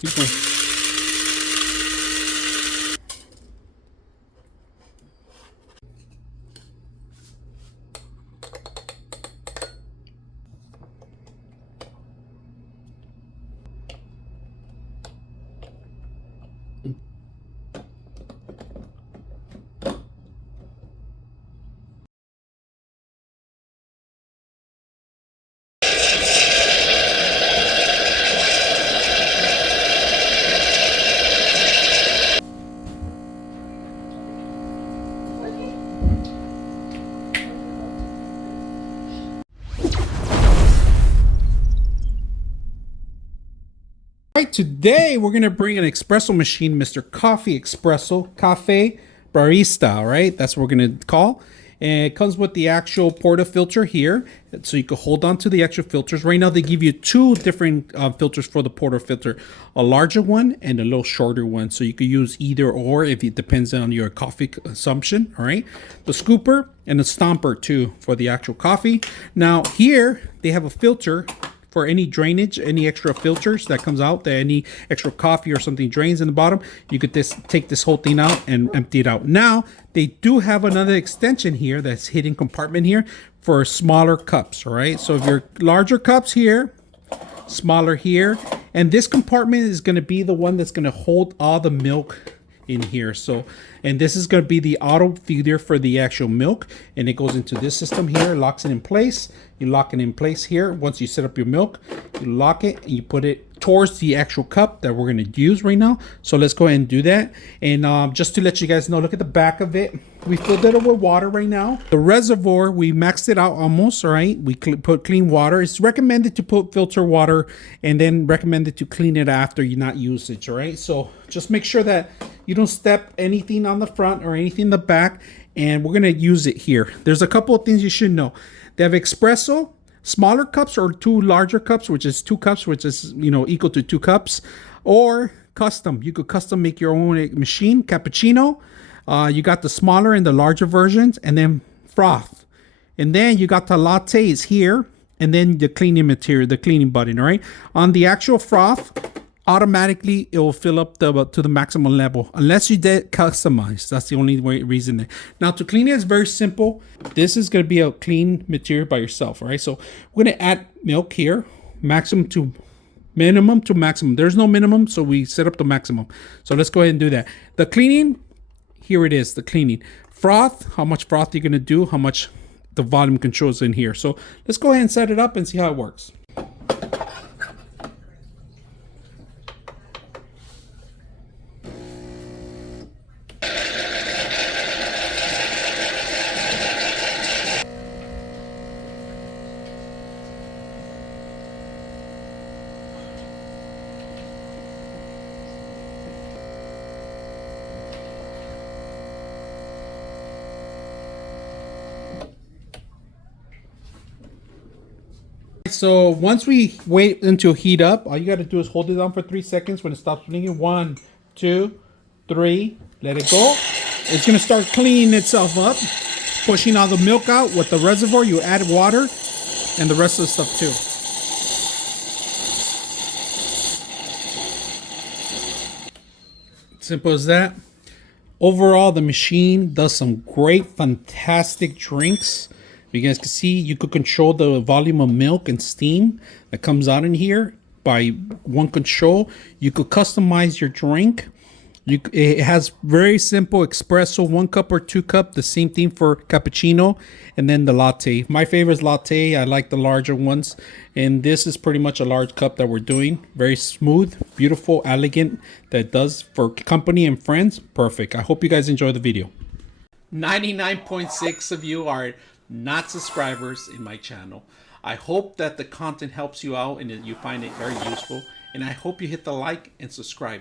Keep going. Right, today we're gonna bring an espresso machine, Mr. Coffee Espresso Cafe Barista. All right, that's what we're gonna call. And it comes with the actual portafilter here, so you can hold on to the extra filters. Right now they give you two different filters for the portafilter, a larger one and a little shorter one. So you could use either or if it depends on your coffee consumption. All right, the scooper and the stomper too for the actual coffee. Now here they have a filter for any drainage, any extra filters that comes out, that any extra coffee or something drains in the bottom, you could take this whole thing out and empty it out. Now, they do have another extension here that's hidden compartment here for smaller cups, all right? So if your larger cups here, smaller here, and this compartment is gonna be the one that's gonna hold all the milk in here. So, and this is going to be the auto feeder for the actual milk, and it goes into this system here, locks it in place. You lock it in place here. Once you set up your milk, you lock it and you put it towards the actual cup that we're going to use right now. So let's go ahead and do that. And just to let you guys know, look at the back of it. We filled it up with water right now. The reservoir, we maxed it out almost, all right? We put clean water. It's recommended to put filter water and then recommended to clean it after you not use it, all right? So just make sure that you don't step anything on the front or anything in the back, and we're gonna use it here. There's a couple of things you should know. They have espresso, smaller cups or two larger cups, which is 2 cups, which is, you know, equal to 2 cups, or custom. You could custom make your own machine, cappuccino. You got the smaller and the larger versions, and then froth. And then you got the lattes here, and then the cleaning material, the cleaning button, all right? On the actual froth, automatically it will fill up to the maximum level unless you did customize. That's the only reason. Now to clean it is very simple. This is going to be a clean material by yourself, all right? So we're going to add milk here, minimum to maximum. There's no minimum, so we set up the maximum. So let's go ahead and do that. The cleaning, here it is, the cleaning. Froth, how much froth you're going to do, how much the volume controls in here. So let's go ahead and set it up and see how it works. So once we wait until heat up, all you got to do is hold it down for 3 seconds. When it stops blinking, 1, 2, 3, let it go. It's going to start cleaning itself up, pushing all the milk out. With the reservoir, you add water and the rest of the stuff too. Simple as that. Overall, the machine does some great, fantastic drinks. You guys can see you could control the volume of milk and steam that comes out in here by one control. You could customize your drink. It has very simple espresso, 1 cup or 2 cup, the same thing for cappuccino, and then the latte. My favorite is latte. I like the larger ones, and this is pretty much a large cup that we're doing. Very smooth, beautiful, elegant. That does for company and friends. Perfect. I hope you guys enjoy the video. 99.6 of you are not subscribers in my channel. I hope that the content helps you out and that you find it very useful, and I hope you hit the like and subscribe.